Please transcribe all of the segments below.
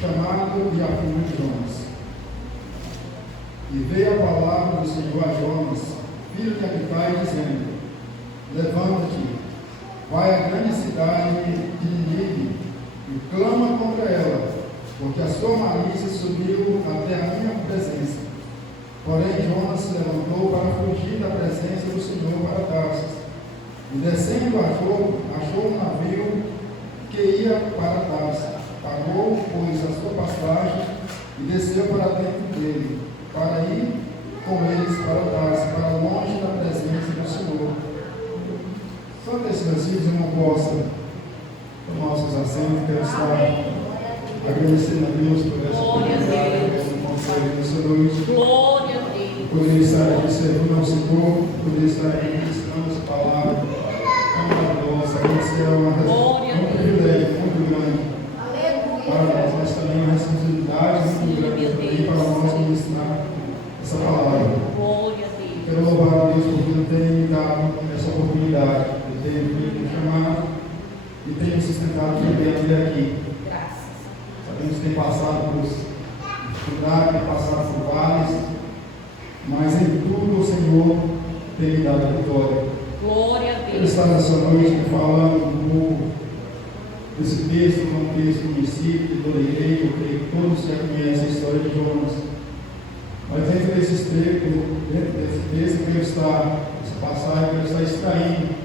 chamado e a figura de Jonas. E veio a palavra do Senhor a Jonas, filho de Amitai, dizendo: levanta-te, vai à grande cidade de Nínive e clama contra ela, porque a sua malícia subiu até a minha presença. Porém Jonas se levantou para fugir da presença do Senhor para Tarsis, e descendo achou um navio que ia para Tarsis. Pagou, pois, a sua passagem e desceu para dentro dele, para ir com eles para Tarsis, para longe da presença do Senhor. Só que esses versículos não possam, por nossos assentos, quero estar agradecendo a Deus por essa oportunidade que nos concede nessa noite. Glória a Deus. Poder estar aqui servindo ao Senhor, poder estar aqui ministrando essa palavra tão maravilhosa. Isso é um privilégio muito grande para nós, mas também uma responsabilidade muito grande também para nós ministrar essa palavra. Glória a Deus. Quero louvar a Deus porque Ele tem me dado essa oportunidade. Ele tem me chamado e tem me sustentado também até aqui. Graças. Sabemos que tem passado por dificuldades, tem passado por vales, mas em tudo o Senhor tem me dado a vitória. Glória a Ele Deus. está nessa noite falando um pouco desse texto, que é um texto conhecido, do rei, eu creio que todos já conhecem a história de Jonas. Mas dentro desse texto, eu quero estar, essa passagem, eu quero estar extraindo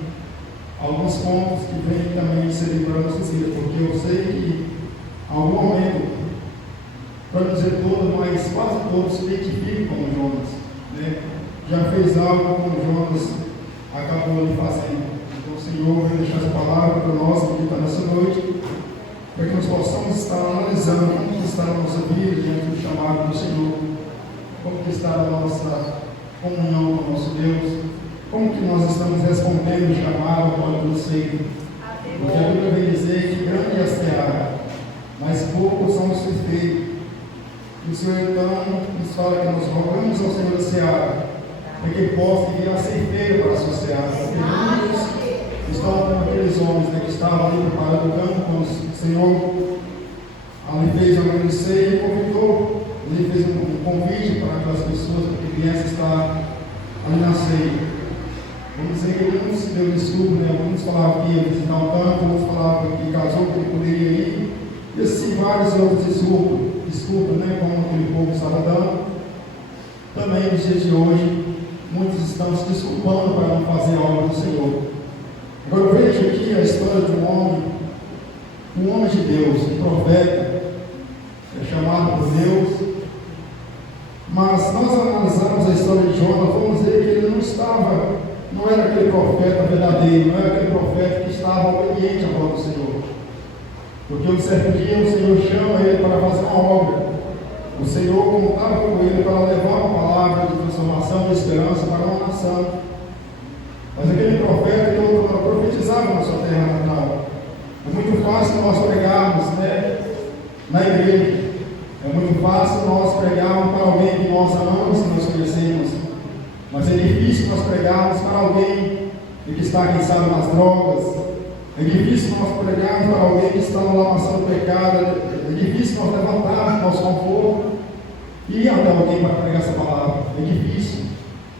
alguns pontos que vêm também servir para a nossa vida, porque eu sei que, em algum momento, para não dizer todos, mas quase todos se identificam com Jonas, né? Já fez algo como Jonas acabou de fazendo. Então, o Senhor vai deixar essa palavra para nós que está nessa noite, para que nós possamos estar analisando como está a nossa vida diante do chamado do Senhor, como que está a nossa comunhão com o nosso Deus, como que nós estamos respondendo o chamado quando nos feito. Porque a Bíblia vem dizer que grande é a seara, mas poucos são os feitos. E o Senhor então nos fala que nós rogamos ao Senhor da seara, para que Ele possa enviar ceifeiro para a sua seara. Porque muitos estão como aqueles homens, né, que estavam ali preparados no campo, quando o Senhor ali fez uma grande ceia e convidou. Ele fez um convite para aquelas pessoas, para que viessem estar ali na ceia. Vamos dizer que uns deu desculpa, né? Alguns falavam que ia visitar um campo, outros falavam que casou, que ele poderia ir. E assim vários outros desculpas, né? Como aquele povo estava dando. Também nos dias de hoje, muitos estão se desculpando para não fazer a obra do Senhor. Agora eu vejo aqui a história de um homem de Deus, um profeta, é chamado por Deus. Mas nós analisamos a história de Jonas, vamos ver que ele não era aquele profeta verdadeiro, não era aquele profeta que estava obediente à voz do Senhor. Porque um certo dia o Senhor chama ele para fazer uma obra. O Senhor contava com ele para levar uma palavra de transformação, de esperança para uma nação. Mas aquele profeta ele profetizava na sua terra natal. É muito fácil nós pregarmos, né, na igreja. É muito fácil nós pregarmos para alguém que nós amamos, que nós conhecemos. Mas é difícil nós pregarmos para alguém que está, quem sabe, nas drogas. É difícil nós pregarmos para alguém que está na lamação do pecado. É difícil nós levantarmos nosso conforto e ir até alguém para pregar essa palavra. É difícil.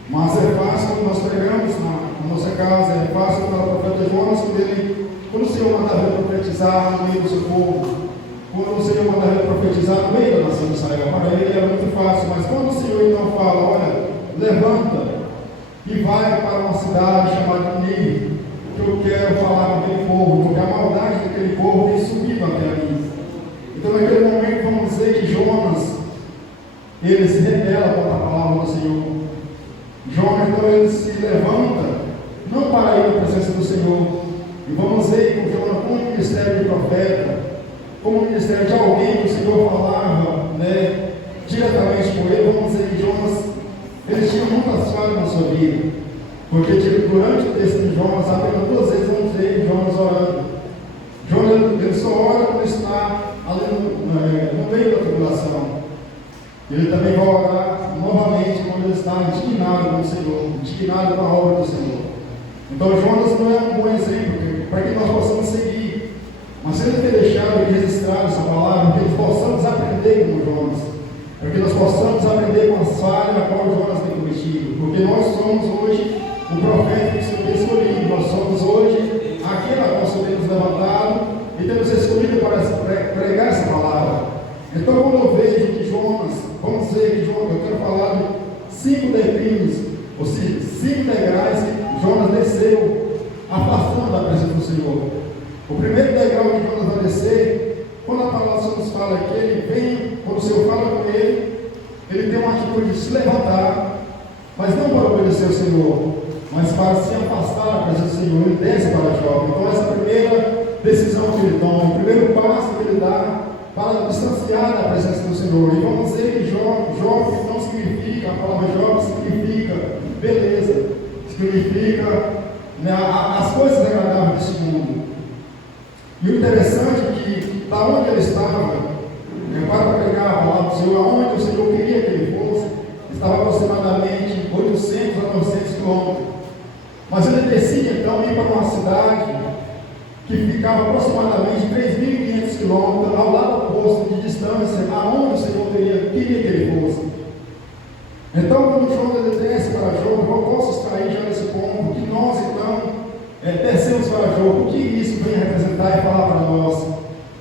Mas é fácil quando nós pregamos na nossa casa. É fácil para o profeta Jonas, quando o Senhor mandava ele profetizar no meio do seu povo. Quando o Senhor mandava ele profetizar no meio da nação de Israel, para ele era muito fácil. Mas quando o Senhor então fala, olha, levanta e vai para uma cidade chamada Nínive, que eu quero falar com aquele povo, porque a maldade daquele povo tem subido até mim. Então naquele momento vamos dizer que Jonas, ele se rebela contra a palavra do Senhor. Jonas então ele se levanta, não para ir na presença do Senhor. E vamos ver que Jonas, como um ministério de profeta, como um ministério de alguém que o Senhor falava, né, diretamente com ele, vamos dizer que Jonas, ele tinha muitas falhas na sua vida. Porque durante o texto de Jonas, apenas 2 vezes vamos ver Jonas orando. Jonas ele só ora quando está ali no meio da tribulação. Ele também vai orar novamente quando ele está indignado com o Senhor, indignado com a obra do Senhor. Então Jonas não é um bom exemplo para que nós possamos seguir. Mas se ele ter deixado registrado essa palavra, que nós possamos para que nós possamos aprender com as falhas a qual Jonas tem cometido, porque nós somos hoje o profeta que o Senhor tem escolhido, nós somos hoje aquele a qual o Senhor tem nos levantado e temos escolhido para pregar essa palavra. Então, quando eu vejo que Jonas, vamos dizer que Jonas, eu quero falar de 5 declives, ou seja, 5 degraus que Jonas desceu, afastando da presença do Senhor. O primeiro degrau que Jonas vai descer, quando a palavra do Senhor nos fala que ele vem, quando o Senhor fala com ele tem uma atitude de se levantar, mas não para obedecer ao Senhor, mas para se afastar da presença do Senhor. Ele desce para Jó. Então, essa é a primeira decisão que ele toma, o primeiro passo que ele dá para distanciar da presença do Senhor. E vamos dizer que Jó não significa, a palavra Jó significa beleza, significa, né, as coisas agradáveis deste mundo. E o interessante é que, da onde ele estava, para pregar a palavra do Senhor, aonde o Senhor queria que ele fosse, estava aproximadamente 800 a 900 quilômetros. Mas ele decide então ir para uma cidade que ficava aproximadamente 3.500 quilômetros ao lado oposto de distância, aonde o Senhor queria que ele fosse. Então, quando Jonas desce para Jó, eu posso extrair já nesse ponto que nós então descemos para Jó. O que isso vem representar e falar para nós?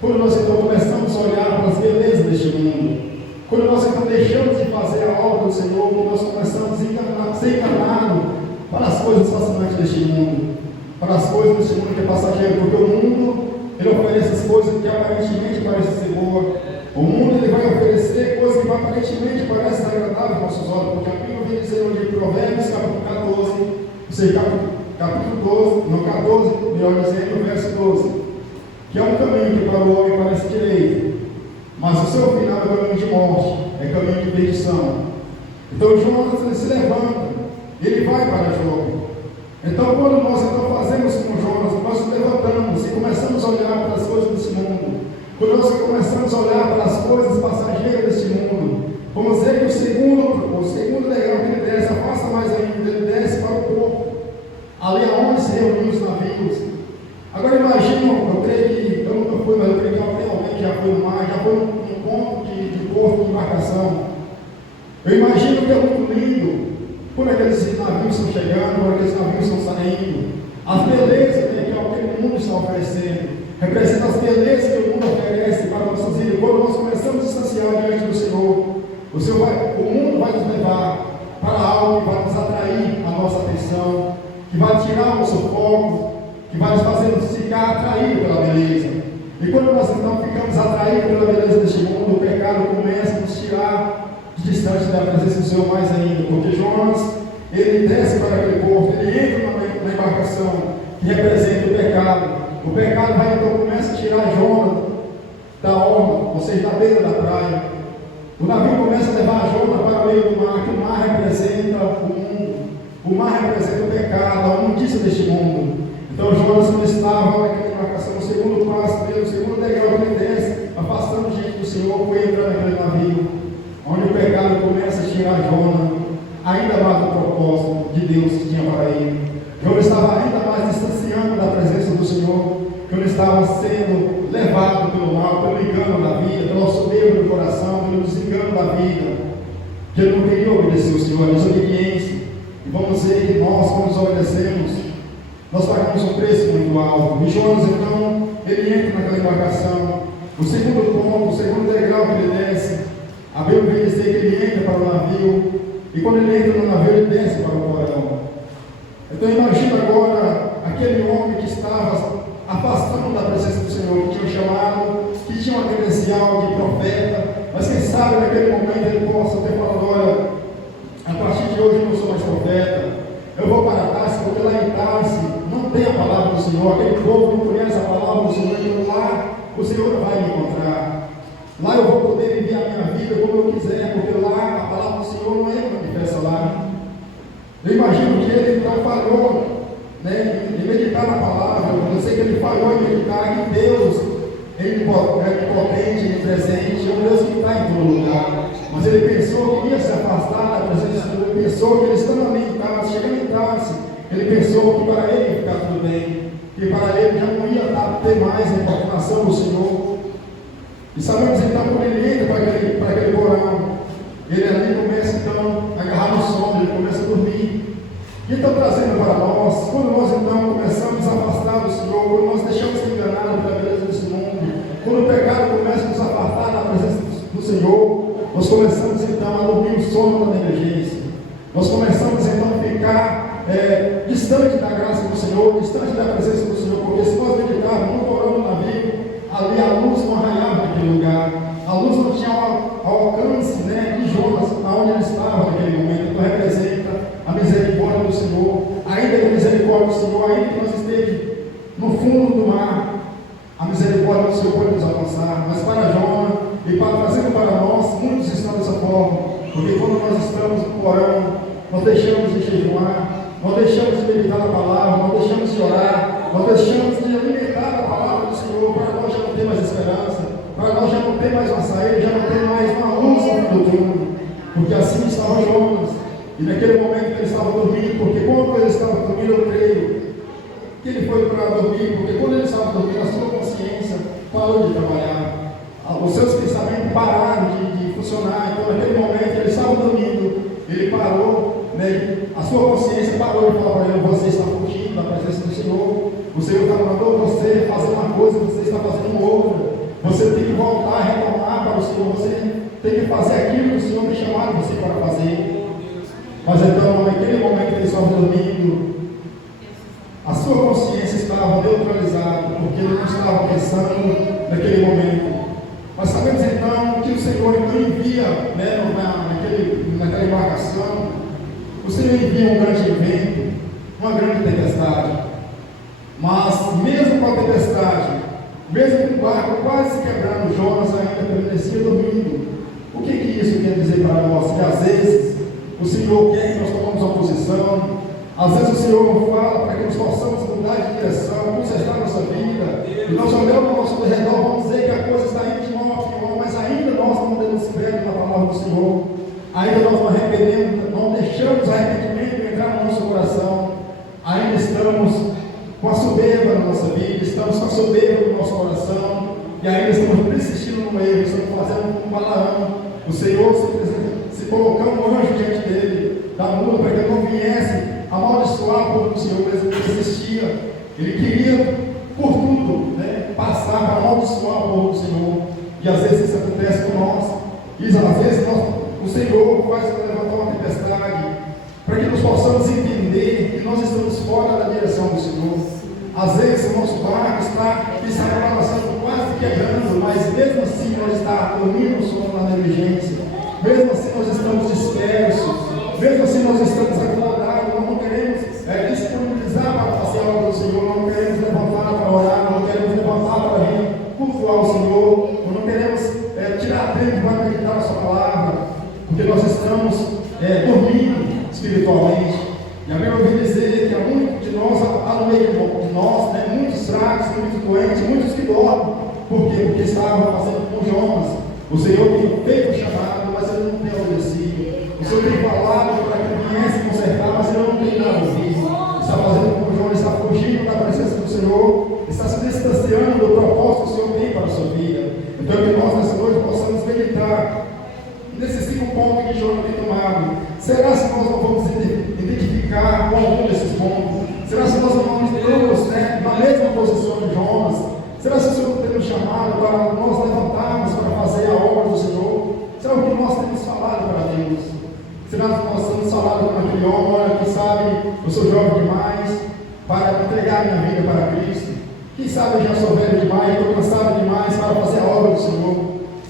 Quando nós então começamos a olhar para as belezas deste mundo, quando nós então deixamos de fazer a obra do Senhor, quando nós começamos a ser enganados para as coisas fascinantes deste mundo, para as coisas deste mundo que é passageiro, porque o mundo ele oferece as coisas que aparentemente parecem ser boas. O mundo ele vai oferecer coisas que aparentemente parecem agradáveis aos nossos olhos, porque a Bíblia vem dizer hoje em Provérbios capítulo 14, ou seja, capítulo 12, no 14, melhor dizendo, verso 12, que é um caminho que para o homem parece direito, mas o seu final é caminho de morte, é caminho de perdição. Então Jonas ele se levanta, ele vai para Jó. Então quando nós então fazemos como Jonas, nós nos levantamos e começamos a olhar para as coisas desse mundo, quando nós começamos a olhar para as coisas passageiras deste mundo, vamos dizer que o segundo degrau que ele desce, afasta mais ainda, ele desce para o porto, ali aonde se reuniam os navios. Agora imagina, eu creio que, eu nunca fui, mas eu creio que alguém já foi no mar, já foi num ponto de porto de embarcação. Eu imagino que é muito lindo, quando aqueles navios estão chegando, quando aqueles navios estão saindo, as belezas que aquele mundo está oferecendo, representa as belezas que o mundo oferece para nossas vidas. Quando nós começamos a distanciar diante do Senhor, o mundo vai nos levar para algo que vai nos atrair a nossa atenção, que vai tirar o nosso foco, que vai nos fazer ficar atraídos pela beleza. E quando nós então ficamos atraídos pela beleza deste mundo, o pecado começa a nos tirar distante da presença do Senhor mais ainda, porque Jonas, ele desce para aquele porto, ele entra na embarcação que representa o pecado. O pecado vai então começa a tirar Jonas da orla, ou seja, da beira da praia. O navio começa a levar Jonas para o meio do mar, que o mar representa o mundo, o mar representa o pecado, a imundícia deste mundo. Então Jonas não estava naquela embarcação, o segundo passo dele, o segundo degrau que ele desce, afastando gente do Senhor, foi entrar naquele navio, onde o pecado começa a tirar Jonas ainda mais do propósito de Deus que tinha para ele. Jonas estava ainda mais distanciando da presença do Senhor, que ele estava sendo levado pelo mal, pelo engano da vida, pelo soberbo do coração, pelo desengano da vida, que ele não queria obedecer ao Senhor, a desobediência. E vamos dizer que nós, quando nos obedecemos, nós pagamos um preço muito alto. E Jonas, então, ele entra naquela embarcação. O segundo ponto, o segundo degrau que ele desce, a Bíblia vem dizer que ele entra para o navio, e quando ele entra no navio, ele desce para o porão. Então imagina agora aquele homem que estava afastando da presença do Senhor, que tinha chamado, que tinha uma credencial de profeta, mas quem sabe naquele momento ele possa ter falado: olha, a partir de hoje eu não sou mais profeta, eu vou para Tarsis, porque lá em Tarsis não tem a palavra do Senhor, aquele povo não conhece a palavra do Senhor, e lá o Senhor não vai me encontrar. Lá eu vou poder viver a minha vida como eu quiser, porque lá a palavra do Senhor não é manifesta lá. Eu imagino que ele então falhou, né, em meditar na palavra. Eu sei que ele falhou em meditar que Deus, ele é potente, presente, é um Deus que está em todo lugar. Mas ele pensou que ia se afastar da presença de Deus, ele pensou que ele estando ali em Tarsis, chegando em Tarsis, ele pensou que para ele ia ficar tudo bem, que para ele já não ia ter mais a importunação do Senhor. E sabemos então quando ele entra para aquele porão, ele ali começa então a agarrar no sono, ele começa a dormir. E então trazendo para nós, quando nós então começamos a afastar do Senhor, quando nós deixamos de enganar pela beleza desse mundo, quando o pecado começa a nos apartar da presença do Senhor, nós começamos então a dormir o sono da negligência. Nós começamos então a ficar distante da graça do Senhor, distante da presença do Senhor, porque se nós meditarmos muito orando no navio, ali a luz não raiava naquele lugar, a luz não tinha alcance, né, de Jonas, aonde ele estava naquele momento. Então representa a misericórdia do Senhor, ainda que a misericórdia do Senhor, ainda que nós estejamos no fundo do mar, a misericórdia do Senhor pode nos alcançar. Mas para Jonas e para trazendo para nós, muitos estão dessa forma, porque quando nós estamos orando, nós deixamos de jejuar, nós deixamos de meditar a palavra, nós deixamos de orar, nós deixamos de alimentar a palavra do Senhor. Para nós já não tem mais esperança, para nós já não tem mais uma saída, já não tem mais uma luz no túnel, porque assim estava Jonas. E naquele momento ele estava dormindo, porque quando ele estava dormindo, eu creio que ele foi para dormir, porque quando ele estava dormindo, a sua consciência parou de trabalhar, os seus pensamentos pararam de funcionar. Então naquele momento ele estava dormindo, ele parou, né? A sua consciência parou de falar para ele: você está fugindo da presença do Senhor, o Senhor mandou você fazer uma coisa, você está fazendo outra, você tem que voltar, retornar para o Senhor, você tem que fazer aquilo que o Senhor me chamou você para fazer. Mas então, naquele momento que ele estava dormindo, a sua consciência estava neutralizada, porque ele não estava pensando naquele momento. Nós sabemos então que o Senhor então envia, né, naquela embarcação, o Senhor envia um grande vento, uma grande tempestade. Mas mesmo com a tempestade, mesmo com o barco quase se quebrando, Jonas ainda permanecia dormindo. O que isso quer dizer para nós? Que às vezes o Senhor quer que nós tomemos uma posição, às vezes o Senhor não fala para que nós possamos mudar de direção, consertar nossa vida, e nós olhamos ao nosso redor, vamos dizer que a coisa está indo de mal a pior, mas ainda nós não demos crédito na palavra do Senhor, ainda nós não arrependemos, não deixamos arrependimento entrar no nosso coração, ainda estamos com a soberba na nossa vida, estamos com a soberba no nosso coração, e ainda estamos persistindo no erro, estamos fazendo como Balaão, o Senhor se colocando um anjo diante dele, da mula, para que ele não viesse amaldiçoar o povo do Senhor, mas ele persistia, ele queria por tudo, né, passar para amaldiçoar o povo do Senhor, e às vezes isso acontece com nós, e às vezes o Senhor faz levantar uma tempestade, para que nós possamos entender que nós estamos fora da direção do Senhor. Às vezes o nosso barco está balançando, quase quebrando, mas mesmo assim nós estamos dormindo o sono na negligência, mesmo assim nós estamos dispersos, mesmo assim nós estamos acomodados, nós não queremos disponibilizar para fazer a obra do Senhor, não queremos levantar para orar, não queremos levantar para vir cultuar o Senhor, não queremos tirar tempo para meditar a sua palavra, porque nós estamos dormindo espiritualmente. E a Bíblia vai dizer que há muitos de nós, há no meio de nós, né, muitos fracos, muitos doentes, muitos que dormem. Por quê? Porque estavam fazendo com Jonas. O Senhor tem feito o chamado, mas ele não tem obedecido. O Senhor tem falado para que ele viesse consertar, mas ele não tem nada ouvido. Está fazendo como Jonas, está fugindo da presença do Senhor, está se distanciando do propósito que o Senhor tem para a sua vida. Então que nós nessa noite possamos meditar nesses 5 pontos que Jonas tem tomado. Será que nós não vamos identificar com algum desses pontos? Será que nós não estamos na mesma posição de Jonas? Será que o Senhor tem nos chamado para nós levantarmos para fazer a obra do Senhor? Será que nós temos falado para Deus? Será que nós temos falado para aquele homem: olha, quem sabe eu sou jovem demais para entregar minha vida para Cristo? Quem sabe eu já sou velho demais, estou cansado demais para fazer a obra do Senhor?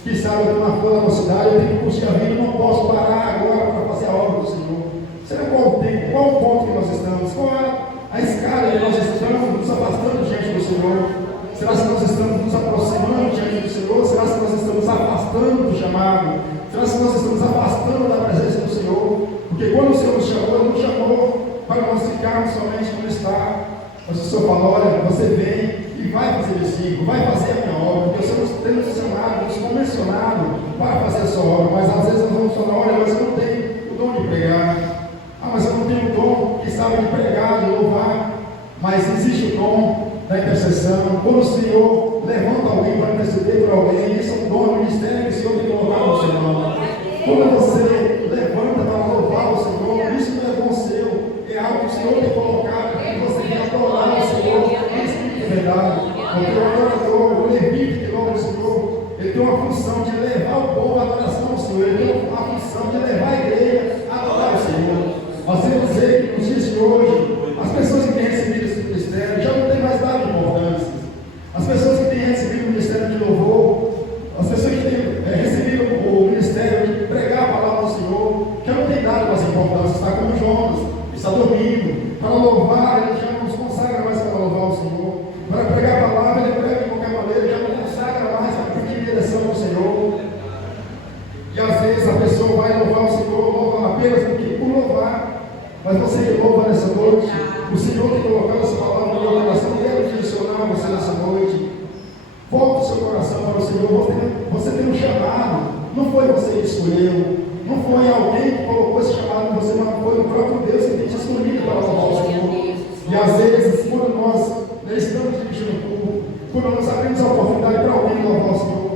Quem sabe eu estou na flor da mocidade, eu tenho que curtir a vida, não posso parar agora para fazer a obra do Senhor. Será qual o tempo, qual o ponto que nós estamos? Qual é a escala que nós estamos nos afastando diante do Senhor? Será que nós estamos nos aproximando diante do Senhor? Será que nós estamos afastando do chamado? Será que nós estamos afastando da presença do Senhor? Porque quando o Senhor nos chamou, Ele nos chamou para nós ficarmos somente onde está. Mas o Senhor falou: olha, você vem e vai fazer discípulo, vai fazer a minha obra, porque o Senhor tem nos chamado, nos convencionado para fazer a sua obra. Mas às vezes nós vamos falar: olha, mas eu não tenho o dom de pregar. Ah, mas eu não tenho o dom, que sabe, de pregar, de louvar. Mas existe o dom da intercessão. Quando o Senhor levanta alguém para interceder por alguém, esse é um dom, é um ministério que o Senhor tem colocado no seu nome. Quando você levanta para louvar o Senhor, isso não é bom seu, é algo que o Senhor tem colocado para que você venha adorar o Senhor, isso é verdade. Porque o adorador, o levita que louva o Senhor, ele tem uma função de levar o povo à adoração ao Senhor, ele tem uma função de levar a igreja a adorar o Senhor. Nós temos que dizer que nos dias de hoje, as pessoas que têm recebido esse ministério já não têm mais dado importância. As pessoas que têm recebido o ministério de louvor, as pessoas que têm recebido o ministério de pregar a palavra do Senhor, já não têm dado mais importância. Está como Jonas, está dormindo. Para louvar, ele já não se consagra mais para louvar o Senhor. Para pregar a palavra, ele prega de qualquer maneira, já não consagra mais para pedir direção ao Senhor. E às vezes a pessoa vai louvar o Senhor, louva apenas por louvar. Mas você que louva nessa noite, o Senhor que colocou essa palavra no meu coração, quero direcionar você nessa noite. Volte o seu coração para o Senhor. Você tem um chamado, não foi você que escolheu, não foi alguém que colocou esse chamado em você, mas foi o próprio Deus que tem te escolhido para louvar o Senhor. E às vezes, quando nós estamos dirigindo o culto, quando nós abrimos a oportunidade para alguém louvar o Senhor,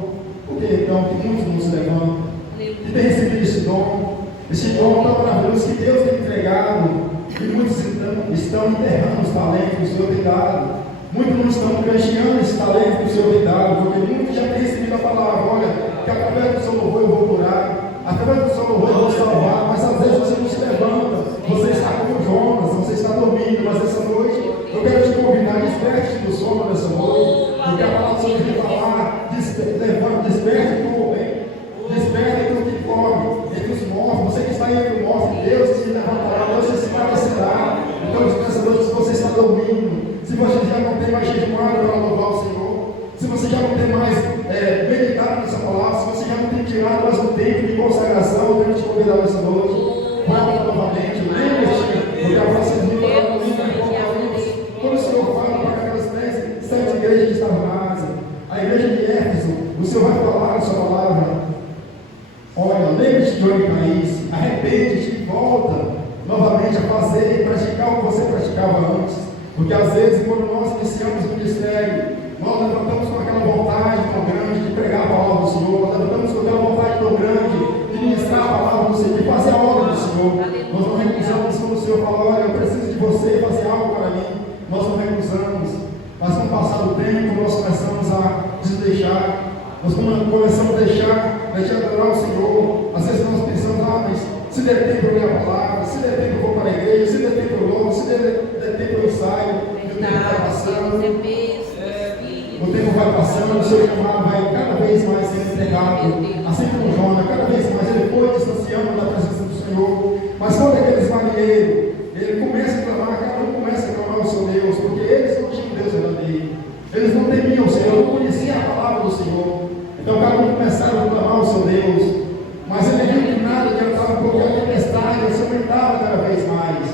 por que então que muitos não se levantam, que tem recebido esse dom tão maravilhoso que Deus tem entregado, e muitos estão enterrando os talentos que o Senhor tem dado, muitos não estão canjeando esse talento que o Senhor tem dado, porque muitos já têm recebido a palavra, olha, que através do seu louvor eu vou curar, através do seu louvor eu vou salvar, mas às vezes você não se levanta, você está como Jonas, você está dormindo, mas essa noite eu quero te convidar, desperte do sono nessa noite, porque a palavra do Senhor vai falar, desperte o povo, desperte aquilo que come, entre os mortos, você que está entre os mortos, Deus se levantará, Deus se esclarecerá. Então, nessa noite, se você está dormindo, se você já não tem mais jejuado para louvar o Senhor, se você já não tem mais meditado nessa palavra, se você já não tem tirado mais um tempo de consagração, eu quero te convidar nessa noite, volta novamente, lembre-te, porque a vossa vida é um livro de Apocalipse. Quando o Senhor fala para aquelas 7 igrejas que estavam na Ásia, a igreja de Éfeso, o Senhor vai falar a sua palavra. Olha, lembre-te de onde caísse, arrepende-te e volta novamente a fazer e praticar o que você praticava antes. Porque às vezes, quando nós iniciamos o ministério, nós levantamos com aquela vontade tão grande de pregar a palavra do Senhor, nós levantamos com aquela vontade tão grande de ministrar a palavra do Senhor, de fazer a obra do Senhor. Nós não recusamos quando o Senhor fala, olha, eu preciso de você fazer algo para mim. Nós não recusamos. Mas com o passar do tempo, nós começamos a desleixar. Nós começamos a deixar de adorar o Senhor. Às vezes nós pensamos, mas se der tempo eu leio a palavra, se der tempo eu vou para a igreja, se der tempo eu louvo, se der tempo eu ensaio, o tempo vai passando, o tempo vai passando, o seu chamado vai cada vez mais sendo entregado, assim como Jonas, cada vez mais ele foi distanciando da presença do Senhor. Mas quando aqueles marinheiros, ele começa a clamar, cada um começa a clamar o seu Deus, porque eles não tinham Deus verdadeiro, eles não temiam o Senhor, não conheciam a palavra do Senhor. Então cada um começava a clamar o seu Deus, mas ele viu que nada adiantava, porque a tempestade se aumentava cada vez mais.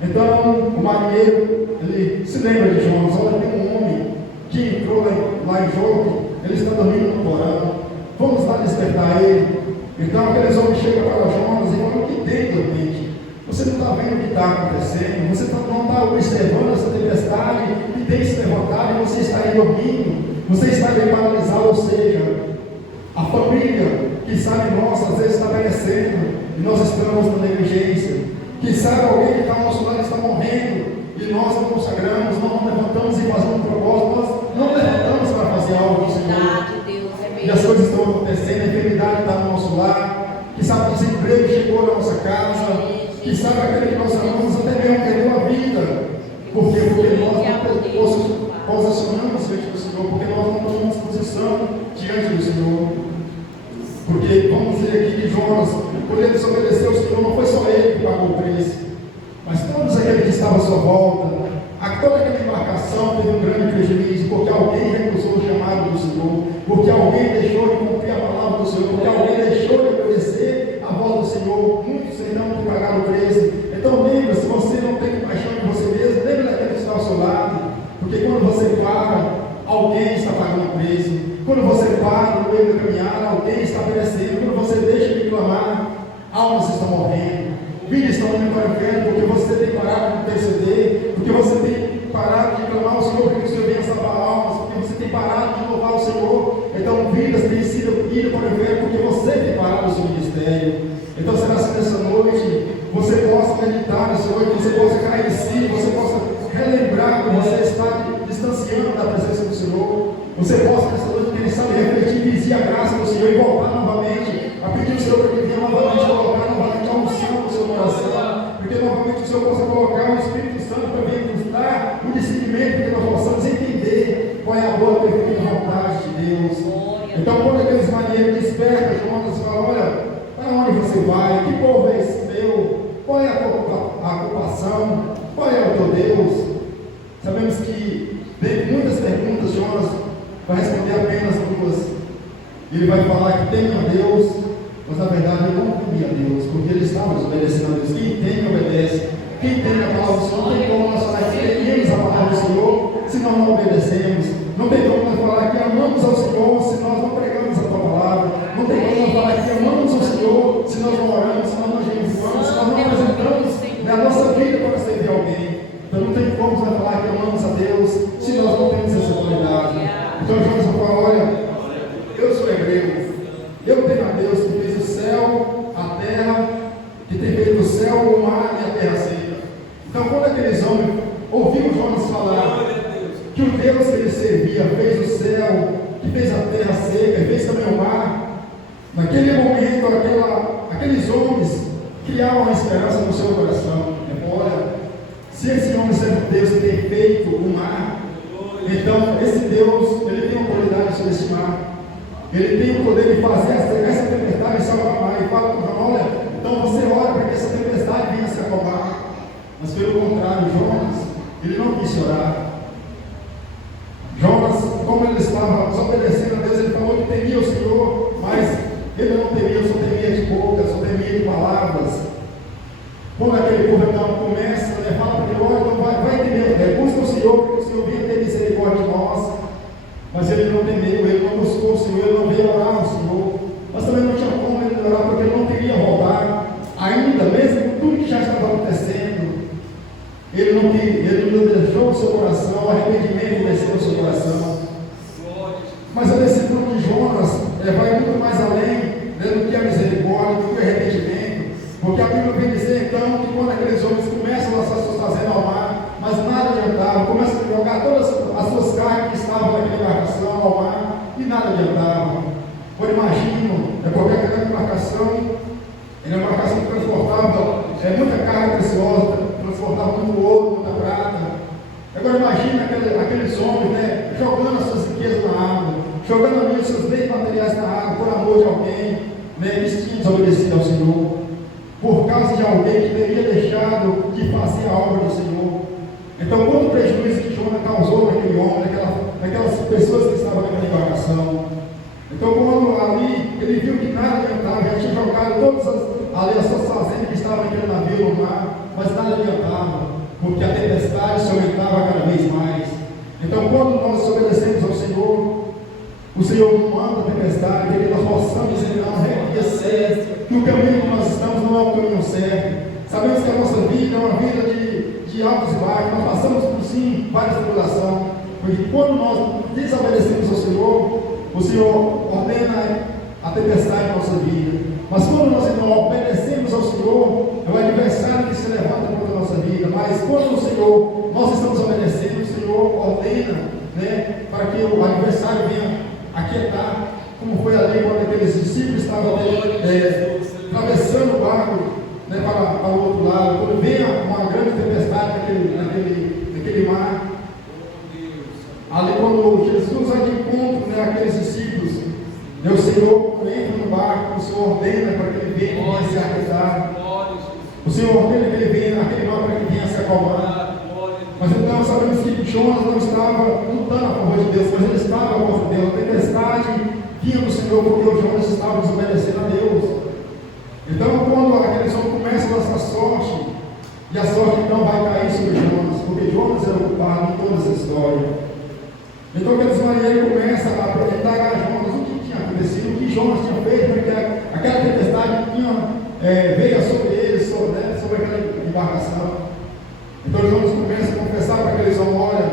Então o marinheiro, ele se lembra de Jonas, olha, tem um homem que entrou lá em Jope, ele está dormindo no porão, vamos lá despertar ele. Então aqueles homens chegam para Jonas e falam, o que tem, dormente? Você não está vendo o que está acontecendo, você não está observando essa tempestade que tem se levantado e você está aí dormindo. Você está bem paralisado, ou seja, a família que sabe nós, às vezes está perecendo e nós estamos na negligência. Que sabe alguém que está ao nosso lado está morrendo e nós não consagramos, nós não levantamos e fazemos um propósito, nós não levantamos para fazer algo do Senhor. E as coisas estão acontecendo, a enfermidade está no nosso lar, que sabe o desemprego chegou na nossa casa, que sabe aquele que nós amamos até mesmo perdeu a vida. Por quê? Porque nós não posicionamos diante do Senhor, porque nós não tomamos posição diante do Senhor. Porque vamos dizer aqui que Jonas, por ele desobedecer ao Senhor, não foi só ele que pagou o preço, mas todos aqueles que estavam à sua volta, toda aquela embarcação teve um grande prejuízo, porque alguém recusou o chamado do Senhor, porque alguém deixou de cumprir a palavra do Senhor, porque alguém deixou de obedecer a voz do Senhor. Muitos ainda não pagaram o preço. Então lembra, se você não tem compaixão de você mesmo, lembra daquele que está ao seu lado, porque quando você para, alguém está pagando o preço. Quando você para no meio da caminhada, alguém está perecendo. Quando você deixa de clamar, almas estão morrendo, vidas estão indo para o inferno, porque você tem parado de interceder, porque você tem parado de clamar ao Senhor, porque o Senhor venha salvar almas, porque você tem parado de louvar o Senhor. Então vidas têm sido idas para o inferno, porque você tem parado o seu ministério. Então, quando aqueles marinheiros despertam, Jonas fala: olha, para onde você vai? Que povo é esse teu? Qual é a tua ocupação? Qual é o teu Deus? Sabemos que, dentre muitas perguntas, Jonas vai responder apenas duas. Ele vai falar que teme a Deus, mas na verdade ele não temia a Deus, porque ele estava desobedecendo a Deus. Quem tem, obedece. Quem tem a palavra do Senhor, não tem como nós falar que tememos a palavra do Senhor se nós não obedecemos. Não tem como nós falar que amamos ao Senhor se nós não pregamos a tua palavra. Não tem como nós falar que amamos ao Senhor se nós não oramos, se nós não jejuamos, se nós não apresentamos a nossa vida para servir alguém. Então não tem como nós falar que amamos a Deus se nós não temos essa qualidade. Então Jonas fala: olha, eu sou hebreu, eu tenho a Deus que fez o céu, a terra, que tem feito o céu, o mar e a terra seca. Então quando aqueles homens ouviram Jonas falar que o Deus que ele servia fez o céu, que fez a terra seca, fez também o mar, naquele momento aqueles homens criavam uma esperança no seu coração. Olha, se esse homem serve Deus que tem feito o mar, então esse Deus, ele tem autoridade sobre esse mar, ele tem o poder de fazer essa tempestade se acalmar. E fala para o Jonas: olha, então você ora para que essa tempestade venha se acalmar. Mas pelo contrário, Jonas, ele não quis orar. Jonas, como ele estava desobedecendo a Deus, ele falou que temia o Senhor, mas ele não temia, só temia de boca, só temia de palavras. Quando aquele povo então começa, fala para ele: olha, então vai temer, busca o Senhor, porque o Senhor vinha ter misericórdia de nós. Mas ele não temeu, ele não buscou o Senhor, ele não veio orar ao Senhor. Mas também não tinha como ele orar, porque ele não queria roubar, ainda mesmo com tudo que já estava acontecendo. Ele não deixou o seu coração, o arrependimento desceu o seu coração. Mas a decisão de Jonas vai muito mais além do que a misericórdia, do que o arrependimento. Porque a Bíblia vem dizer então que quando aqueles homens começam a se fazendo ao mar, mas nada adiantava, começam a jogar todas as suas cargas que estavam naquela embarcação ao mar, e nada adiantava. Eu imagino, porque aquela embarcação era uma embarcação que transportava muita carga preciosa, transportava muito ouro, muita prata. Agora imagina aqueles homens jogando as suas riquezas na água, jogando ali os seus bens materiais na água, por amor de alguém, eles tinham desobedecido ao Senhor, por causa de alguém que teria deixado de fazer a obra do Senhor. Então, quanto prejuízo que Jonas causou naquele homem, naquelas pessoas que estavam naquela embarcação. Então, quando ali ele viu que nada adiantava, já tinha jogado todas as suas fazendas que estavam naquele navio no mar, mas nada adiantava, porque a tempestade se aumentava cada vez mais. Então, quando nós obedecemos ao Senhor, o Senhor manda a tempestade, para que nós possamos então reconhecer que o caminho que nós estamos não é o caminho certo. Sabemos que a nossa vida é uma vida de altos e baixos, nós passamos por sim várias tribulações, porque quando nós desobedecemos ao Senhor, o Senhor ordena a tempestade na nossa vida. Mas quando nós não obedecemos ao Senhor, é o adversário que se levanta contra a nossa vida. Mas quando o Senhor, nós estamos obedecendo, o Senhor ordena para que o adversário venha aquietar, como foi ali quando aqueles discípulos estavam atravessando o barco para o outro lado, quando vem uma grande tempestade naquele mar. Ali quando Jesus vai de encontro àqueles discípulos, o Senhor entra no barco, o Senhor ordena para que ele venha se aquietar. O Senhor ordena que ele venha naquele mar para que venha se acalmar. Mas então sabemos que Jonas não estava lutando a favor de Deus, mas ele estava a favor de Deus. A tempestade vinha do Senhor porque o Jonas estava desobedecendo a Deus. Então quando aqueles homens começam essa sorte, e a sorte então vai cair sobre Jonas, porque Jonas era o culpado em toda essa história. Então aqueles marinheiros começam a indagar Jonas o que tinha acontecido, o que Jonas tinha feito, porque aquela tempestade veio sobre eles, sobre aquela embarcação. Então Jonas começa a confessar para aqueles homens: olha,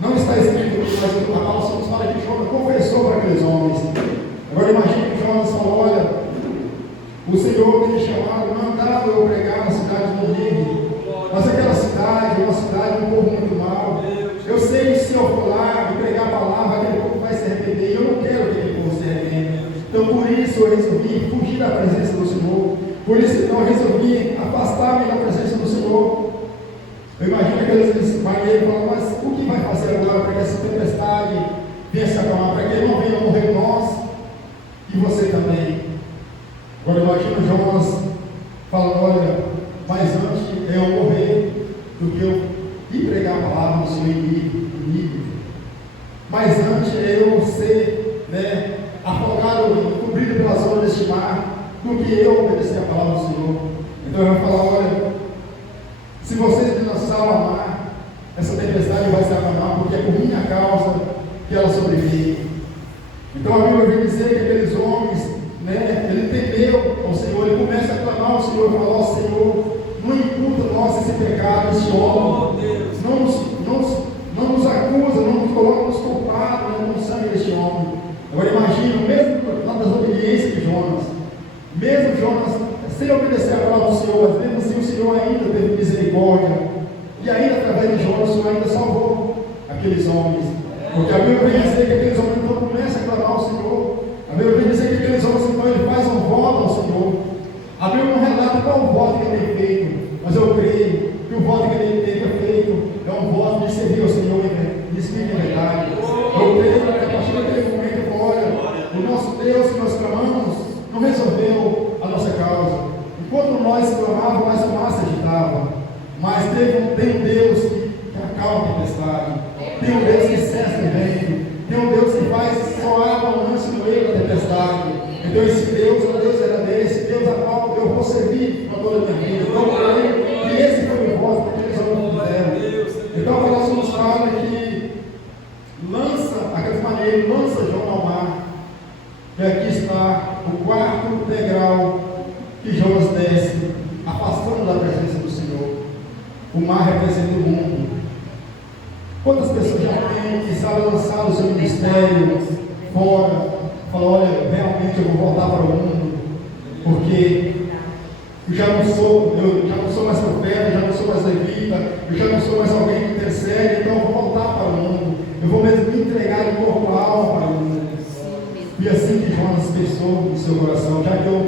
não está escrito, mas a palavra nos fala que Jonas confessou para aqueles homens. Agora imagine que Jonas falou: olha, o Senhor tem me chamado, mandado eu pregar na cidade de Nínive, mas aquela cidade é uma cidade de um povo muito mau. Eu sei que se eu for lá e pregar a palavra, aquele povo vai se arrepender, e eu não quero que aquele povo se arrependa. Então por isso eu resolvi fugir da presença do Senhor. Por isso então eu resolvi afastar-me da presença do Senhor. Eu imagino aqueles marinheiros falando: mas o que vai fazer agora para que essa tempestade venha se acalmar, para que ele não venha morrer Agora imagina Jonas falando, olha, mas antes eu morrer do que eu ir pregar a palavra do Senhor inimigo. Mas antes eu ser, afogado, cobrido pelas ondas deste mar, do que eu obedecer a palavra do Senhor. Então eu vou falar, olha, se vocês me lançaram ao mar, essa tempestade vai se acalmar, porque é por minha causa que ela sobreveio. Então a Bíblia vem dizer que aqueles homens, ele temeu ao Senhor, ele começa a clamar ao Senhor, e fala, ó Senhor, não imputa nós esse pecado, esse homem, não nos acusa, não nos coloca nos culpados, com o sangue deste homem. Agora imagina, mesmo na desobediência de Jonas, mesmo Jonas sem obedecer a palavra do Senhor, mas mesmo assim o Senhor ainda teve misericórdia, e ainda através de Jonas o Senhor ainda salvou aqueles homens, porque a Bíblia vem dizer que aqueles homens então começam a clamar ao Senhor. A Bíblia vem dizer que aqueles homens então ele faz um voto ao Senhor. A Bíblia não relata qual o voto que ele tem feito, mas eu creio que o voto que ele tenha feito é um voto de servir ao Senhor em espírito e verdade. Eu creio que a partir daquele momento, olha, o nosso Deus que nós clamamos não resolveu a nossa causa. Enquanto nós clamávamos, mais o mar se agitava. Mas tem um Deus que acalma a tempestade, tem um Deus que cessa o vento, tem um Deus que faz soar a abundância no meio da tempestade. Então esse Deus é o Deus verdadeiro, esse Deus a qual eu vou servir para toda a minha vida. Então, e esse foi o voto que aqueles homens fizeram. Então a palavra nos fala que lança, aquele maneiro, lança João ao mar. E aqui está o quarto degrau que Jonas desce, afastando da presença do Senhor. O mar representa o mundo. Quantas pessoas já têm, que sabem lançar o seu ministério fora, falam, olha, realmente eu vou voltar para o mundo, porque eu já não sou mais profeta, já não sou mais levita, eu já não sou mais alguém que intercede, então eu vou voltar para o mundo, eu vou mesmo me entregar de corpo e alma para o mundo. E assim que Jonas pensou no seu coração, já que eu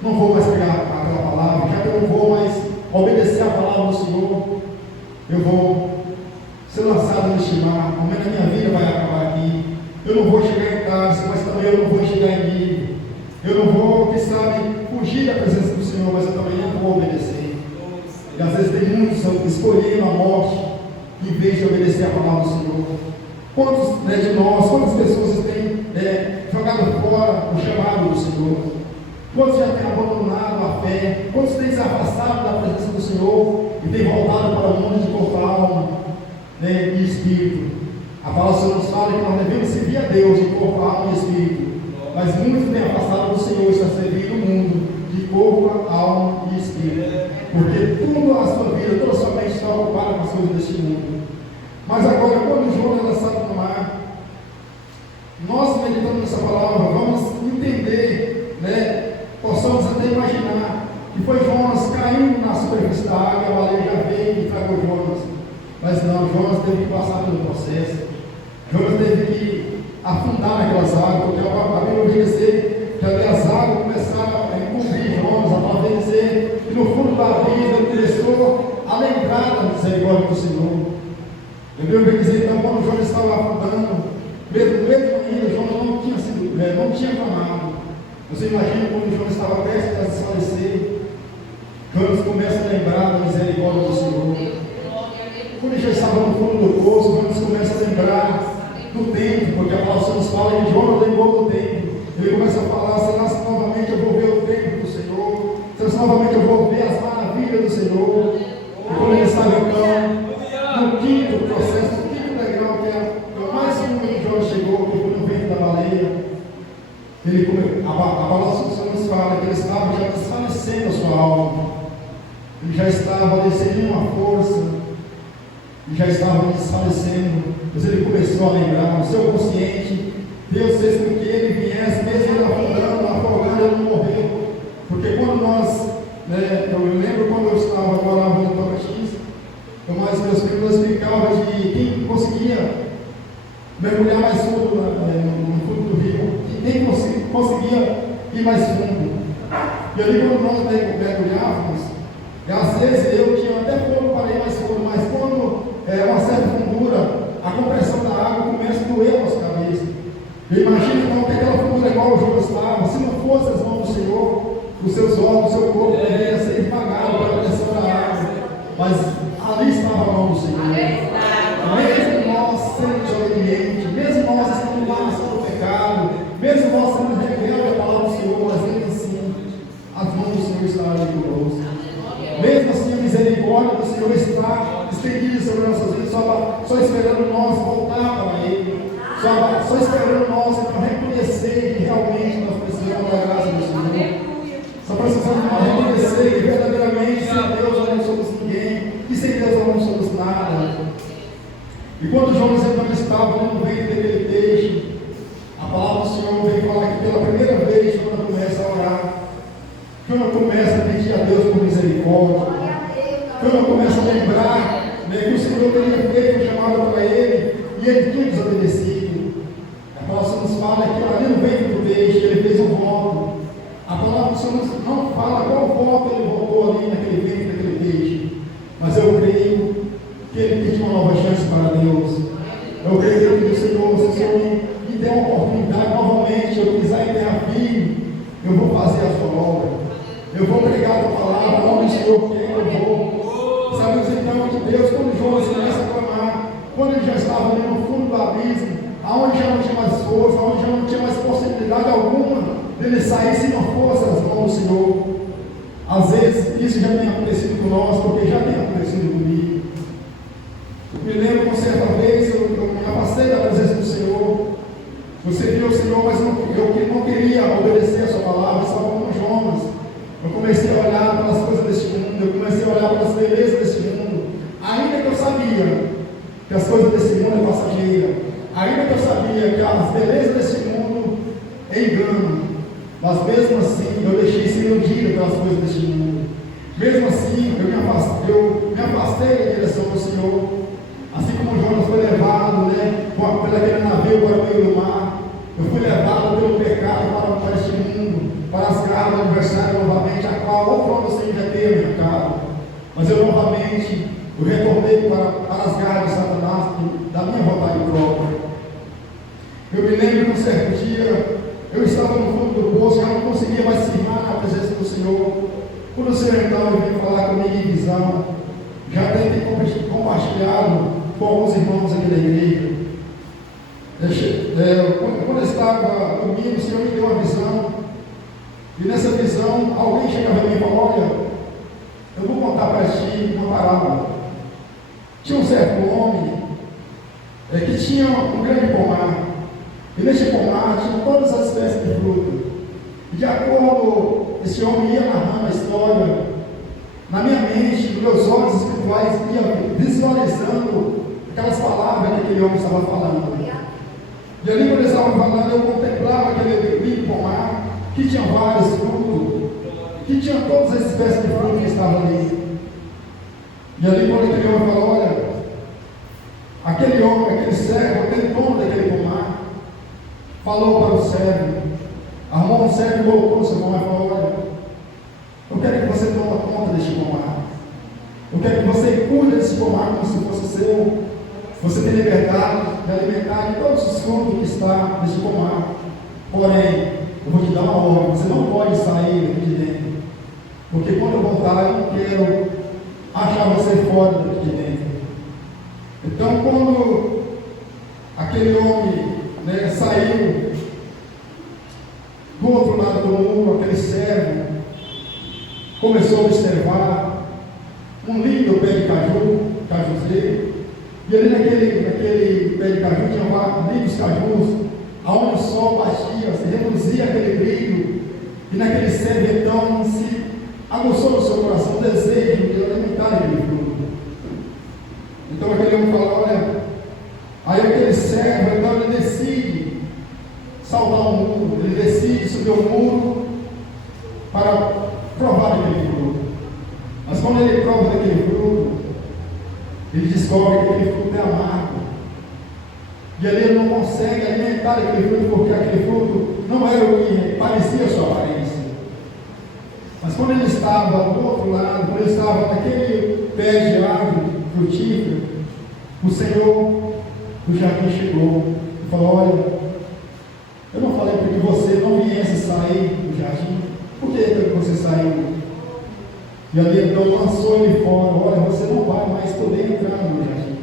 não vou mais pregar aquela palavra, já que eu não vou mais obedecer a palavra do Senhor, eu vou ser lançado neste mar, o momento da minha vida vai acabar aqui, eu não vou chegar em casa, mas também eu não vou chegar em mim, eu não vou, quem sabe, fugir da presença do Senhor, mas eu também não vou obedecer. E às vezes tem muitos escolhendo a morte, em vez de obedecer a palavra do Senhor. Quantos de nós, quantas pessoas têm jogado fora o chamado do Senhor? Quantos já têm abandonado a fé? Quantos têm se afastado da presença do Senhor e têm voltado para o mundo de corpo, alma e espírito? A palavra do Senhor nos fala que nós devemos servir a Deus de corpo, alma e espírito. Mas muitos têm afastado do Senhor e estão servindo o mundo de corpo, alma e espírito. Porque toda a sua vida, toda a sua mente está ocupada com as coisas deste mundo. Mas agora, quando Jonas é lançado no mar, nós meditando nessa palavra, vamos entender, possamos até imaginar que foi Jonas caindo na superfície da água, a baleia já veio e tragou Jonas. Mas não, Jonas teve que passar pelo processo. Jonas teve que afundar naquelas águas, porque a Bíblia vai dizer que até as águas começaram a encobrir Jonas, a palavra vai dizer que no fundo da vida ele começou a lembrar da misericórdia do Senhor. A Bíblia vai dizer, então, quando Jonas estava afundando, mesmo ainda, Jonas não tinha clamado. Você imagina quando Jonas estava prestes a desfalecer, Jonas começa a lembrar da misericórdia do Senhor. Quando ele já estava no fundo do poço, Jonas começa a lembrar do tempo, porque a palavra nos fala que Jonas lembrou do tempo. Ele começa a falar, será que novamente eu vou ver o tempo do Senhor? Será que novamente eu vou ver as maravilhas do Senhor? E quando ele estava então no quinto processo, no quinto degrau, que é o mais fundo que Jonas chegou, que foi no ventre da baleia, a palavra do Senhor nos fala que ele estava já desfalecendo a sua alma. Ele já estava sem uma força, e já estava desfalecendo, mas ele começou a lembrar, no seu consciente, Deus fez com que ele viesse, mesmo ele afogando, ele não morreu. Porque quando nós, eu lembro quando eu estava morando no Tocantins, mas meus primos explicavam de quem conseguia mergulhar mais fundo no fundo do rio, e quem conseguia ir mais fundo. E ali quando nós mergulhávamos, às vezes eu tinha até fogo para ir mais fundo, mas quando uma certa fundura, a compressão da água começa a doer a nossa cabeça. Eu imagino então que aquela fundura igual o Jonas estava, se não fosse as mãos do Senhor, os seus órgãos, o seu corpo deveria ser esmagado pela pressão da água, mas ali estava a mão do Senhor. Mesmo nós sendo desobedientes, mesmo nós estando lá no pecado, mesmo nós sendo rebeldes à palavra do Senhor, mas ainda assim, as mãos do Senhor estão ali conosco. Mesmo assim, a misericórdia do Senhor está estendida sobre nossas vidas, só esperando nós voltar para Ele, só esperando nós então reconhecer que realmente nós precisamos da graça do Senhor. Só precisamos reconhecer que verdadeiramente sem Deus nós não somos ninguém, e sem Deus nós não somos nada. E quando Jonas então estava no ventre daquele peixe, a palavra do Senhor veio falar que pela primeira vez Jonas começa a orar, Jonas começa a pedir a Deus por misericórdia, Jonas começa a lembrar que o Senhor teria feito um chamado para ele e ele tinha desobedecido. A palavra nos fala que ali no ventre do peixe ele fez um voto. A palavra do Senhor não fala qual voto ele votou ali naquele ventre daquele peixe, mas eu creio que ele pediu uma nova chance para Deus. Eu creio que ele pediu, Senhor, se o Senhor me der uma oportunidade novamente, eu quiser enterrar filho, eu vou fazer a sua obra. Eu vou pregar a tua palavra, onde o Senhor quer, eu vou. Sabemos então que Deus, quando Jonas começa a clamar, quando ele já estava ali no fundo do abismo, aonde já não tinha mais força, aonde já não tinha mais possibilidade alguma dele sair se não fosse as mãos do Senhor. Às vezes isso já tem acontecido conosco, porque já tem acontecido comigo. Eu me lembro que certa vez eu me afastei da presença do Senhor. Você viu o Senhor, mas eu não queria obedecer a sua palavra, estava como Jonas. Eu comecei a olhar pelas coisas deste mundo, eu comecei a olhar pelas belezas deste mundo, ainda que eu sabia que as coisas desse mundo é passageira, ainda que eu sabia que as belezas desse mundo enganam, mas mesmo assim eu deixei ser iludido pelas coisas deste mundo. Mesmo assim eu me afastei da direção do Senhor, assim como Jonas foi levado por aquele navio para o meio do mar. Eu fui levado pelo pecado para este mundo, para as garras do adversário novamente, a qual outrora o Senhor já teve arrancado. Mas eu novamente retornei para as garras de Satanás, da minha vontade própria. Eu me lembro que um certo dia, eu estava no fundo do poço, já não conseguia mais firmar na presença do Senhor. Quando o Senhor então veio falar comigo em visão, já tenho compartilhado com alguns irmãos aqui da igreja. Quando eu estava dormindo, o Senhor me deu uma visão, e nessa visão alguém chegava a mim e falou: olha, eu vou contar para ti uma parábola. Tinha um certo homem que tinha um grande pomar, e neste pomar tinha todas as espécies de fruta. E de acordo esse homem ia narrando a história, na minha mente, nos meus olhos espirituais, ia visualizando aquelas palavras que aquele homem estava falando. E ali, quando ele estava falando, eu contemplava aquele lindo pomar, que tinha vários frutos, que tinha todas as espécies de frutos que estavam ali. E ali, quando aquele homem falou: olha, aquele homem, aquele servo, aquele dono daquele pomar, falou para o servo, arrumou um servo e colocou no seu pomar e falou: olha, eu quero que você tome conta deste pomar, eu quero que você cuide desse pomar como se fosse seu. Você tem liberdade de alimentar de todos os frutos que está neste pomar. Porém, eu vou te dar uma ordem: você não pode sair daqui de dentro, porque quando eu voltar, eu não quero achar você fora daqui de dentro. Então, quando aquele homem saiu do outro lado do muro, aquele servo começou a observar um lindo pé de cajuzeiro. E ali naquele pé de caju tinha lindos cajus, aonde o sol batia, se reduzia aquele brilho, e naquele servo então se aguçou no seu coração o desejo de alimentar aquele fruto. Então aquele homem falou: olha, aí aquele servo então ele decide saltar o muro, ele decide subir o muro para provar aquele fruto. Mas quando ele prova daquele fruto, ele descobre que aquele fruto é amargo. E ali ele não consegue alimentar aquele fruto, porque aquele fruto não era o que parecia a sua aparência. Mas quando ele estava do outro lado, quando ele estava naquele pé de árvore frutífera, o Senhor do jardim chegou e falou: olha, eu não falei para que você não viesse sair do jardim, Por que você saiu? E ali então lançou ele fora. Olha, você não vai mais poder entrar no meu jardim.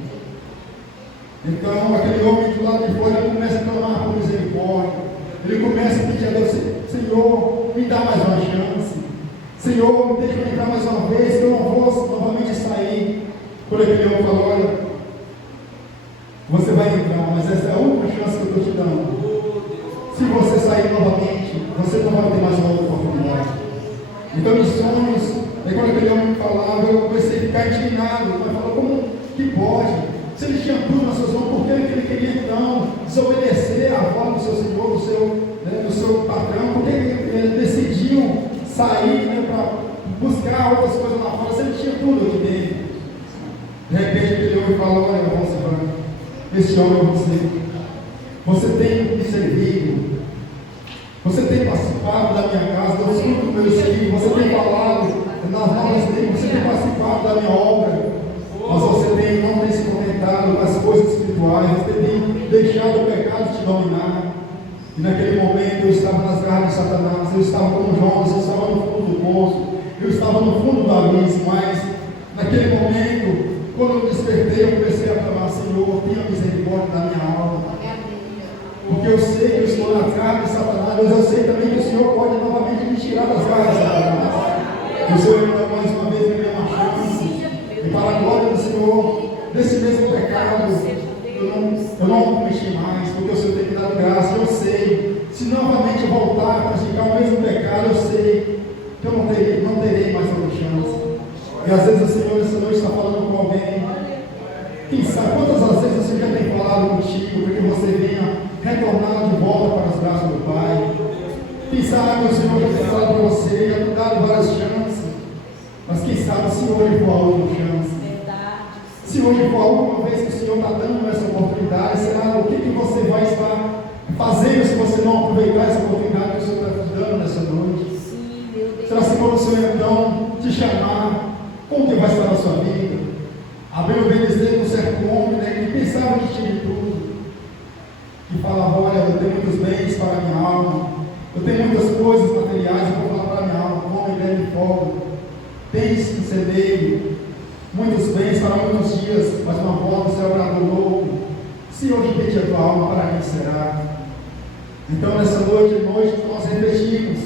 Então aquele homem do lado de fora começa a clamar por misericórdia. Ele começa a pedir a Deus: Senhor, me dá mais uma chance. Senhor, me deixa entrar mais uma vez, que eu não vou novamente sair. Por aquele homem falou: olha, você vai entrar, mas essa é a última chance que eu estou te dando. Se você sair novamente, você não vai ter mais uma outra oportunidade. Então, nos sonhos, quando aquele homem falava, eu comecei a ficar indignado. Ele falou: como que pode? Se ele tinha tudo nas suas mãos, por que ele queria então desobedecer à voz do seu Senhor, do seu patrão? Por que ele decidiu sair para buscar outras coisas lá fora, se ele tinha tudo aqui dentro? De repente aquele homem falou: olha, Franco, esse homem é você tem me servido, você tem participado da minha casa, dos frutos dos meus filhos, você tem falado nas novas dele, você tem participado da minha obra, mas você não tem se contentado com as coisas espirituais, você tem deixado o pecado te dominar. E naquele momento eu estava nas garras de Satanás, eu estava como Jonas, eu estava no fundo do poço, eu estava no fundo do abismo, mas naquele momento, quando eu despertei, eu comecei a clamar: Senhor, tenha misericórdia da minha alma. Porque eu sei que eu estou nas garras de Satanás, mas eu sei também que o Senhor pode novamente me tirar das garras de Satanás. O Senhor ainda mais uma vez me deu uma chance. E para a glória do Senhor, desse mesmo pecado, eu não cometi mais, porque o Senhor tem me dado graça. Eu sei, se novamente eu voltar a praticar o mesmo pecado, eu sei que eu não terei mais outra chance. E às vezes o Senhor essa noite está falando com alguém. Quem sabe quantas as vezes o Senhor já tem falado contigo, para que você venha retornar de volta para os braços do Pai. Quem sabe o Senhor já tem falado para você, já tem dado várias chances. Mas quem sabe se hoje for a última chance. Se hoje for a última vez que o Senhor está dando essa oportunidade, será o que você vai estar fazendo se você não aproveitar essa oportunidade que o Senhor está te dando nessa noite? Sim, meu Deus. Será se quando o Senhor então te chamar, como que vai estar na sua vida? A Bíblia vem dizer de um certo homem, que pensava que tinha tudo, que falava: olha, eu tenho muitos bens para a minha alma, eu tenho muitas coisas materiais, eu vou falar para a minha alma: come, bebe, folga, tens um celeiro, muitos bens para muitos dias, mas uma volta o céu bradou louco. Se hoje pedir a tua alma, para quem será? Então nessa noite nós refletimos: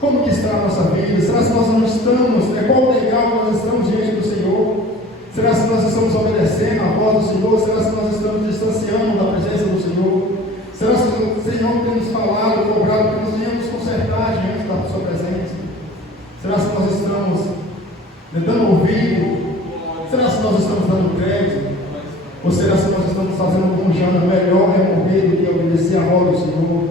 como que está a nossa vida? Será se nós não estamos, qual legal nós estamos diante do Senhor? Será se nós estamos obedecendo à voz do Senhor? Será se nós estamos distanciando da presença do Senhor? Será se o Senhor tem nos falado, cobrado, que nós venhamos consertar diante da sua presença? Será se nós estamos dando ouvido? Será se nós estamos dando crédito? Ou será se nós estamos fazendo como Jana? Melhor é morrer do que obedecer à voz do Senhor.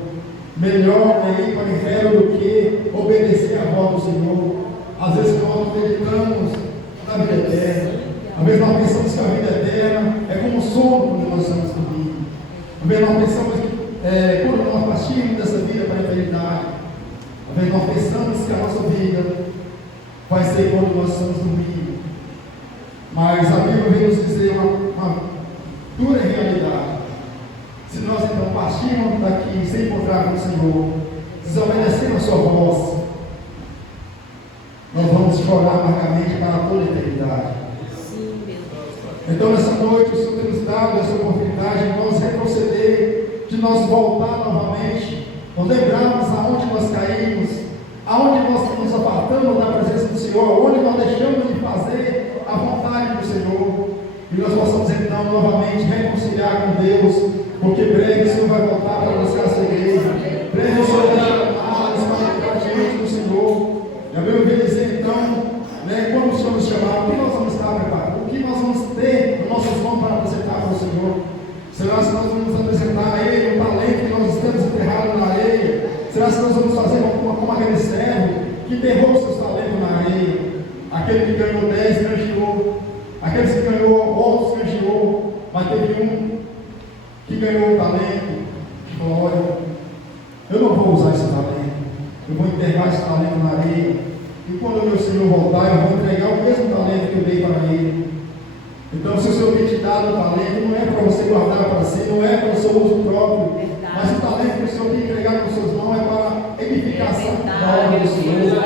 Melhor é ir para o inferno do que obedecer à voz do Senhor. Às vezes nós acreditamos na vida eterna. Às vezes nós pensamos que a vida eterna é como um sono quando nós estamos dormindo. Às vezes nós pensamos que quando nós partimos dessa vida para a eternidade, às vezes nós pensamos que a nossa vida vai ser quando nós estamos dormindo. Mas a Bíblia vem nos dizer uma dura realidade. Se nós então partimos daqui sem encontrar com o Senhor, desobedecendo a sua voz, nós vamos chorar amargamente para toda a eternidade. Então nessa noite o Senhor tem nos dado essa oportunidade de nós retroceder, de nós voltar novamente, nós lembrarmos aonde nós caímos, aonde nós nos apartamos da presença do Senhor, onde nós deixamos de fazer a vontade do Senhor, e nós possamos então novamente reconciliar com Deus, porque breve o Senhor vai voltar para buscar essa igreja, breve o Senhor vai chamar para diante do Senhor. E a Bíblia vem dizer então, quando o Senhor nos chamar, o que nós vamos estar preparados? O que nós vamos ter nas nossas mãos para apresentar para o Senhor? Será se nós vamos apresentar a Ele um talento que nós estamos enterrados na areia? Será se nós vamos fazer como aquele servo que enterrou seus talentos na areia? Aquele que ganhou 10 canjeou, aquele que ganhou 11 canjeou, mas teve um que ganhou o talento, que falou: olha, eu não vou usar esse talento, eu vou enterrar esse talento na areia. E quando o meu Senhor voltar, eu vou entregar o mesmo talento que eu dei para Ele. Então, se o Senhor tem te dado o talento, não é para você guardar para si, não é para o seu uso próprio, mas o talento que o Senhor tem entregado nas suas mãos é para edificação da obra do Senhor.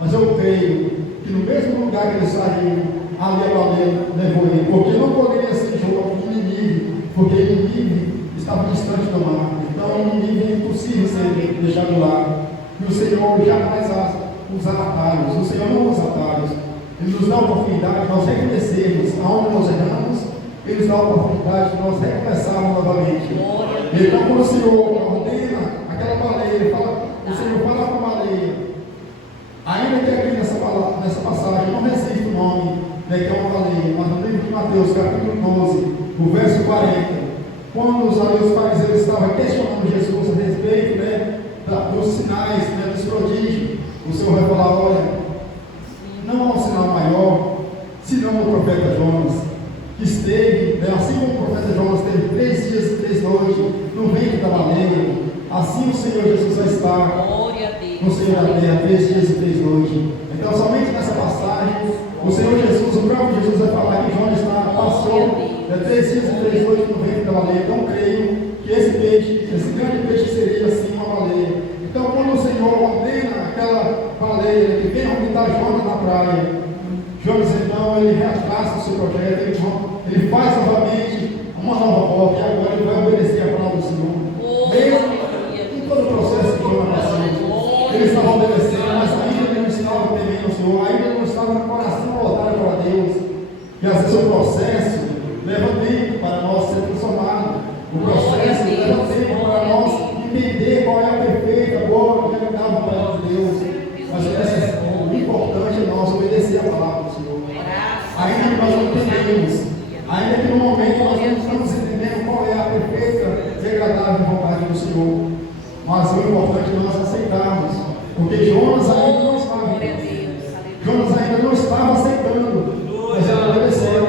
Mas eu creio que no mesmo lugar que ele saiu, ali a baleia levou ele, porque não poderia ser jogo de inimigo, porque inimigo estava distante do mar. Então, inimigo é impossível ser deixado lá. E o Senhor jamais usa atalhos. O Senhor não usa atalhos. Ele nos dá a oportunidade de nós reconhecermos aonde nós erramos. Ele nos dá a oportunidade de nós recomeçarmos novamente. Então, quando o Senhor ordena aquela baleia, ele fala, o Senhor fala com a baleia. Ainda que aqui nessa passagem não resiste o nome, né, que é uma baleia, mas no livro de Mateus, capítulo 12, o verso 40, quando os fariseus estavam questionando Jesus a respeito, né, dos sinais, né, dos prodígios, o Senhor vai falar: olha, não há um sinal maior, senão o profeta Jonas, que esteve, né, assim como o profeta Jonas teve 3 dias e 3 noites no ventre da baleia, assim o Senhor Jesus vai estar no Senhor da terra 3 dias e 3 noites. Então, somente nessa passagem, o Senhor Jesus, o próprio Jesus vai falar que Jonas passou 3 dias e 3 noites no ventre da baleia. Então, creio que esse peixe, esse grande peixe seria assim uma baleia. Então, quando o Senhor ordena aquela baleia que vem orbitar Jonas na praia, Jonas então ele retraça o seu projeto, ele faz novamente uma nova volta, e agora ele vai obedecer a palavra do Senhor. Mesmo em todo o processo que Jonas passou, ele estava obedecendo, mas ainda ele não estava temendo o Senhor, ainda ele não estava no coração voltado para Deus. E às vezes o processo leva tempo para nós ser transformados. O processo leva tempo para nós entender qual é a perfeita, boa e agradável vontade de Deus. Mas o importante é nós obedecer a palavra do Senhor. Ainda que nós não entendemos, ainda que no momento nós não estamos entendendo qual é a perfeita e agradável vontade do Senhor. Mas o importante é nós aceitarmos, porque Jonas ainda não estava Jonas ainda não estava aceitando, mas ele obedeceu.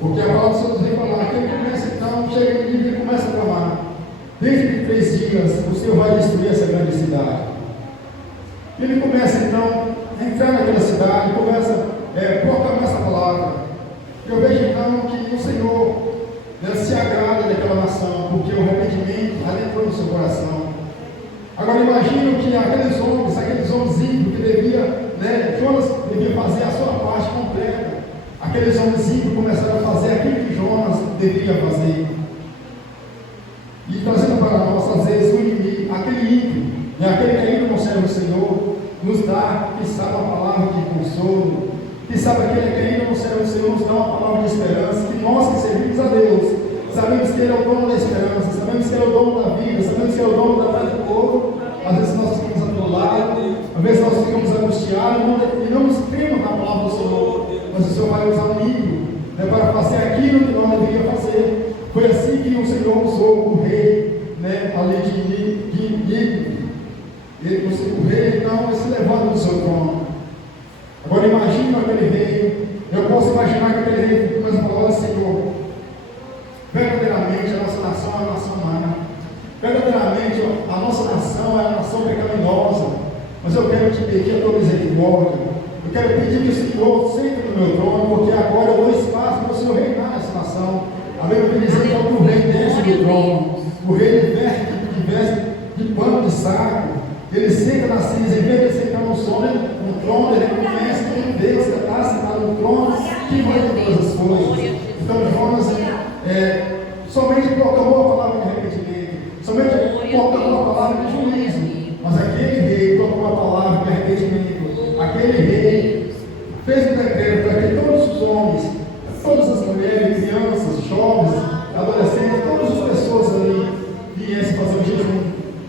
Porque a palavra do Senhor vai falar que ele começa então, chega em nível e começa a clamar. Dentro de 3 dias, o Senhor vai destruir essa grande cidade. Ele começa então a entrar naquela cidade e começa a proclamar essa palavra. Eu vejo então que o Senhor se agrada daquela nação, porque o arrependimento adentrou no seu coração. Agora imagino que aqueles homens ímpios que Jonas devia fazer a sua parte completa. Aqueles homens ímpios começaram a fazer aquilo que Jonas deveria fazer. E trazendo para nós, às vezes, o inimigo, aquele ímpio, e aquele que ainda não serve o Senhor, nos dá, que sabe, a palavra de consolo, que sabe aquele que ainda não serve o Senhor, nos dá uma palavra de esperança, que nós que servimos a Deus, sabemos que Ele é o dono da esperança, sabemos que Ele é o dono da vida, sabemos que Ele é o dono da vida do povo. Às vezes nós ficamos atolados, às vezes nós ficamos angustiados e não nos cremos na palavra do Senhor, mas o Senhor vai usar o inimigo para fazer aquilo que nós deveríamos fazer. Foi assim que o Senhor usou o rei, ali de o rei então se levanta do seu trono. Agora imagina aquele rei, eu posso imaginar que aquele rei começa a falar: Senhor, verdadeiramente a nossa nação é uma nação má, verdadeiramente a nossa nação é uma nação pecaminosa, mas eu quero te pedir a tua misericórdia, eu quero pedir que o Senhor sente no meu trono, porque agora eu dou espaço para o Senhor reinar nessa nação. A Bíblia vai dizer que o rei desce do trono, o rei veste de pano de saco, ele senta na cinza, em vez de sentar no trono, ele reconhece que um Deus que está sentado no trono, que manda todas as coisas. Então Jonas somente proclamou a palavra de arrependimento, somente proclamou a palavra de juízo, mas aquele rei proclamou a palavra de arrependimento. Aquele rei fez um decreto para que todos os homens, todas as mulheres, crianças, jovens, adolescentes, todas as pessoas ali viessem fazer um jejum,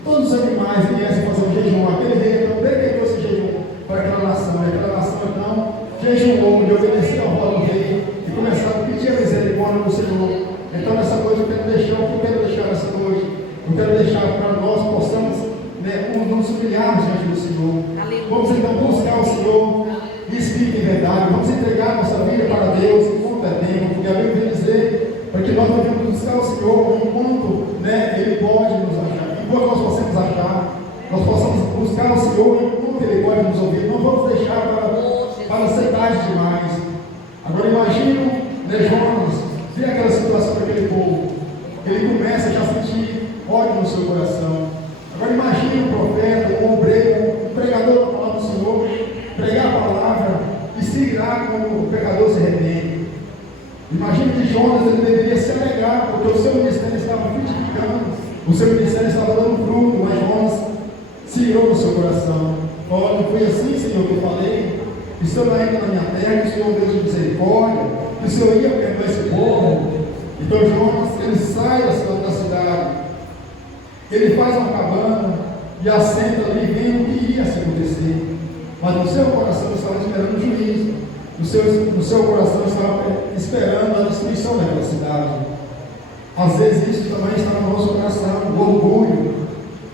todos os animais viessem fazer um jejum. Aquele rei então decretou esse jejum para aquela nação, e aquela nação então jejuou e obedeceu a voz do rei e começaram a pedir a misericórdia do Senhor. Então nessa noite eu quero deixar nessa noite, eu quero deixar para nós possamos nos humilharmos diante do Senhor. Vamos então buscar o Senhor em espírito e verdade, vamos entregar nossa vida para Deus enquanto é tempo, porque a Bíblia vai dizer para que nós devemos buscar o Senhor enquanto Ele pode nos achar, enquanto nós possamos achar, nós possamos buscar o Senhor enquanto Ele pode nos ouvir, não vamos deixar para ser tarde demais. Agora imagino Jonas ver aquela situação daquele povo, ele começa já a sentir ódio no seu coração. Agora imagine um profeta, um obreiro, um pregador da palavra do Senhor, pregar irá como o pecador se arrepende. Imagine que Jonas ele deveria se alegar, porque o seu ministério estava frutificando, o seu ministério estava dando fruto, mas Jonas se irou no seu coração. Olha, foi assim, Senhor, que eu falei, que o Senhor ainda na minha terra, que o Senhor Deus de misericórdia, que o Senhor ia perdoar esse povo. Então Jonas, ele sai da cidade, ele faz uma cabana e assenta ali vendo o que ia se acontecer. Mas no seu coração estava esperando o juízo, no seu coração estava esperando a destruição daquela cidade. Às vezes isso também está no nosso coração, o orgulho,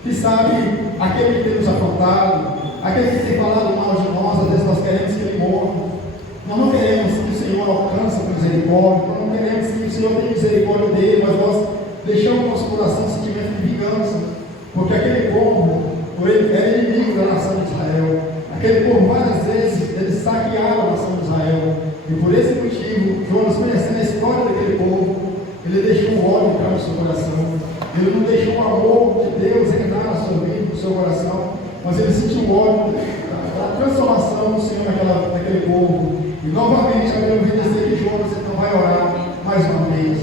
que sabe, aquele que tem nos afrontado, aquele que tem falado mal de nós, às vezes nós queremos que ele morra. Nós não queremos que o Senhor alcance com misericórdia, nós não queremos que o Senhor tenha misericórdia dele, mas nós deixamos no nosso coração um sentimento de vingança, porque aquele povo, era inimigo da nação de Israel. Aquele povo várias vezes, ele saqueava a nação de Israel, e por esse motivo, Jonas, conhecendo a história daquele povo, ele deixou o ódio entrar no seu coração, ele não deixou o amor de Deus entrar na sua vida, no seu coração, mas ele sentiu o ódio da transformação do Senhor naquele povo. E novamente, agora eu vi dizer que Jonas então vai orar mais uma vez.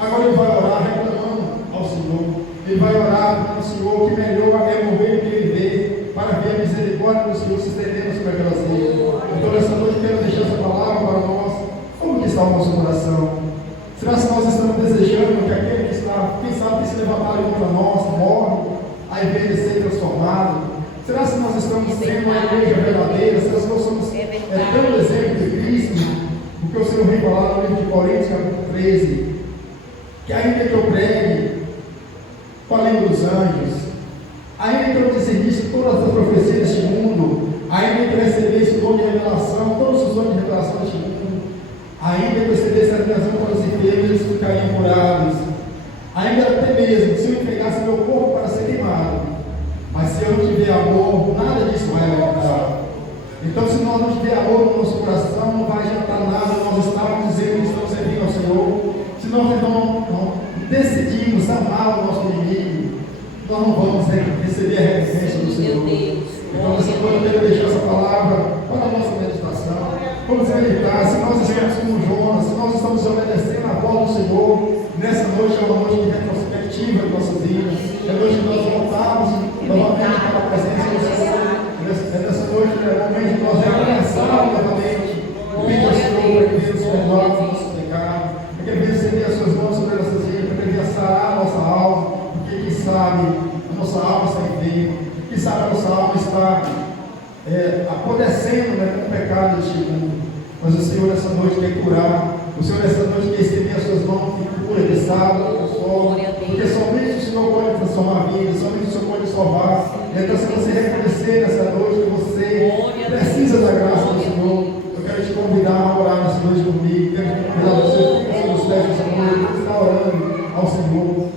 Agora ele vai orar reclamando ao Senhor. Ele vai orar para o Senhor que melhor é mover o que ele vê, para ver a misericórdia do Senhor se estendendo sobre aquelas vidas. Então, nessa noite, eu quero deixar essa palavra para nós. Como que está o nosso coração? Será que nós estamos desejando que aquele que está, quem sabe, que se levantar contra nós, morre, ao invés de ser transformado? Será que nós estamos sendo uma igreja verdadeira? Será que nós somos dando exemplo de Cristo? Porque o Senhor vem falar no livro de Coríntios, capítulo 13, que ainda que eu pregue com a língua dos anjos, ainda que eu discernisse todas as profecias deste mundo, ainda que eu recebesse o dom de revelação, todos os dons de revelação deste mundo, ainda que eu recebesse a revelação para os enfermos, eles ficariam curados, ainda até mesmo se eu entregasse meu corpo para ser queimado, mas se eu não tiver amor, nada disso vai adiantar. Então, se nós não tiver amor no nosso coração, não vai adiantar nada nós estamos dizendo que estamos servindo ao Senhor. Se nós não decidimos amar o nosso inimigo, nós não vamos receber a recompensa do Senhor. Então, nessa noite eu quero deixar essa palavra para a nossa meditação. Vamos meditar, se nós estamos como Jonas, se nós estamos obedecendo a voz do Senhor, nessa noite é uma noite de retrospectiva de nossas vidas, é noite que nós voltamos novamente para a presença do Senhor. Nessa noite é o momento de nós reconhecermos novamente o bem do Senhor, para que Deus perdoe os nossos pecados, para que Deus estender as suas mãos sobre nossas vidas, para que Deus sarar a nossa alma, porque quem sabe a nossa alma está enferma, quem sabe a nossa alma está apodrecendo, com o pecado deste mundo. Mas o Senhor nessa noite quer curar, o Senhor nessa noite quer estender as suas mãos de cura, de sábado, porque somente o Senhor pode transformar a vida, somente o Senhor pode salvar. Então, se você reconhecer nessa noite que você precisa da graça do Senhor, eu quero te convidar a orar nessa noite comigo. Quero te convidar a você ficar nos pés dessa noite, está orando ao Senhor.